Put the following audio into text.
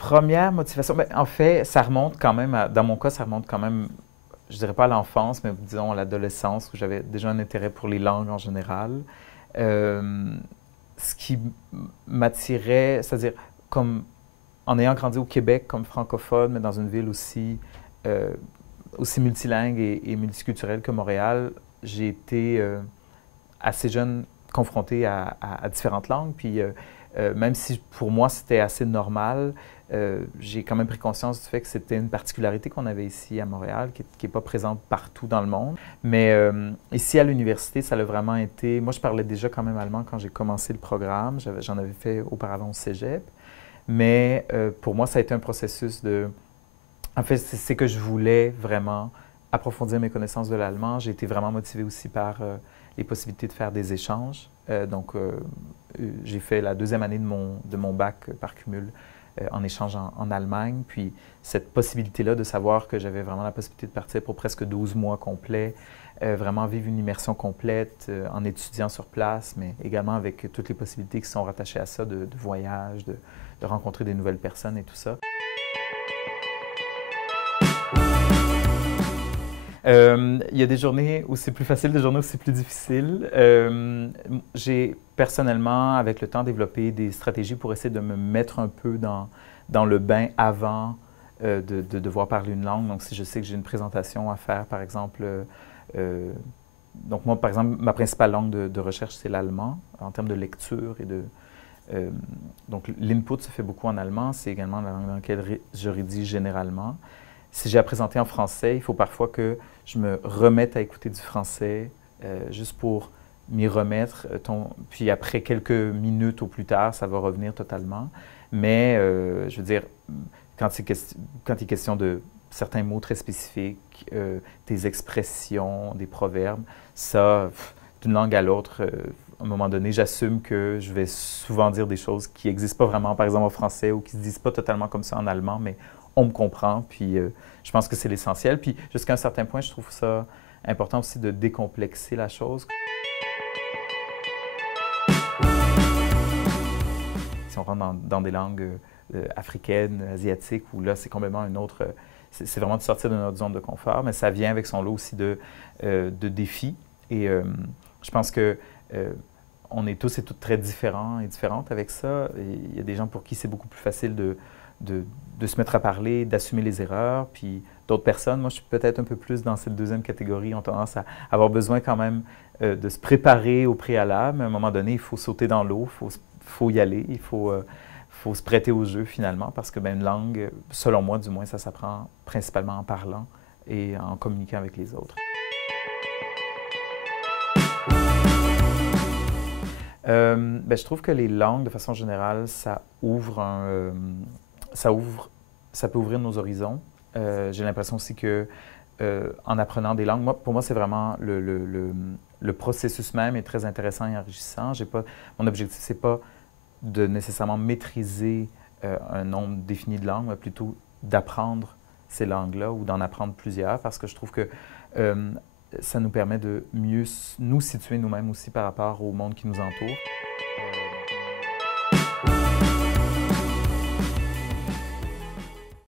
Première motivation, ben, en fait, ça remonte quand même, dans mon cas, ça remonte quand même, je dirais pas à l'enfance, mais disons à l'adolescence, où j'avais déjà un intérêt pour les langues en général. Euh, Ce qui m'attirait, c'est-à-dire, comme en ayant grandi au Québec comme francophone, mais dans une ville euh, aussi multilingue et multiculturelle que Montréal, j'ai été assez jeune confronté à différentes langues. Puis même si pour moi c'était assez normal, j'ai quand même pris conscience du fait que c'était une particularité qu'on avait ici à Montréal, qui n'est pas présente partout dans le monde. Mais ici à l'université, ça a vraiment été... Moi, je parlais déjà quand même allemand quand j'ai commencé le programme. J'en avais fait auparavant au cégep. Mais pour moi, ça a été un processus de... En fait, c'est que je voulais vraiment approfondir mes connaissances de l'allemand. J'ai été vraiment motivé aussi par les possibilités de faire des échanges. J'ai fait la deuxième année de mon bac par cumul en échange en Allemagne. Puis cette possibilité-là de savoir que j'avais vraiment la possibilité de partir pour presque 12 mois complets, vraiment vivre une immersion complète en étudiant sur place, mais également avec toutes les possibilités qui sont rattachées à ça, de voyage, de rencontrer des nouvelles personnes et tout ça. Il y a des journées où c'est plus facile, des journées où c'est plus difficile. J'ai personnellement, avec le temps, développé des stratégies pour essayer de me mettre un peu dans le bain avant de devoir parler une langue. Donc, si je sais que j'ai une présentation à faire, par exemple, donc moi, par exemple, ma principale langue de recherche, c'est l'allemand, en termes de lecture et de... euh, donc, l'input se fait beaucoup en allemand. C'est également la langue dans laquelle je rédige généralement. Si j'ai à présenter en français, il faut parfois que je me remette à écouter du français juste pour m'y remettre. Puis après quelques minutes ou plus tard, ça va revenir totalement. Mais je veux dire, quand il est question de certains mots très spécifiques, des expressions, des proverbes, ça, d'une langue à l'autre, à un moment donné, j'assume que je vais souvent dire des choses qui n'existent pas vraiment, par exemple en français, ou qui ne se disent pas totalement comme ça en allemand, mais on me comprend, puis je pense que c'est l'essentiel. Puis jusqu'à un certain point, je trouve ça important aussi de décomplexer la chose. Si on rentre dans des langues africaines, asiatiques, où là, c'est complètement une autre... c'est vraiment de sortir de notre zone de confort, mais ça vient avec son lot aussi de défis. Et je pense que on est tous et toutes très différents et différentes avec ça. Et il y a des gens pour qui c'est beaucoup plus facile de, de se mettre à parler, d'assumer les erreurs. Puis d'autres personnes, moi je suis peut-être un peu plus dans cette deuxième catégorie, ont tendance à avoir besoin quand même de se préparer au préalable. Mais à un moment donné, il faut sauter dans l'eau, faut y aller, faut se prêter au jeu finalement, parce que ben, une langue, selon moi du moins, ça s'apprend principalement en parlant et en communiquant avec les autres. Ben, je trouve que les langues, de façon générale, ça ouvre, ça peut ouvrir nos horizons. J'ai l'impression aussi que en apprenant des langues, pour moi, c'est vraiment le processus même est très intéressant et enrichissant. Mon objectif, c'est pas de nécessairement maîtriser un nombre défini de langues, mais plutôt d'apprendre ces langues-là ou d'en apprendre plusieurs, parce que je trouve que ça nous permet de mieux nous situer nous-mêmes aussi par rapport au monde qui nous entoure.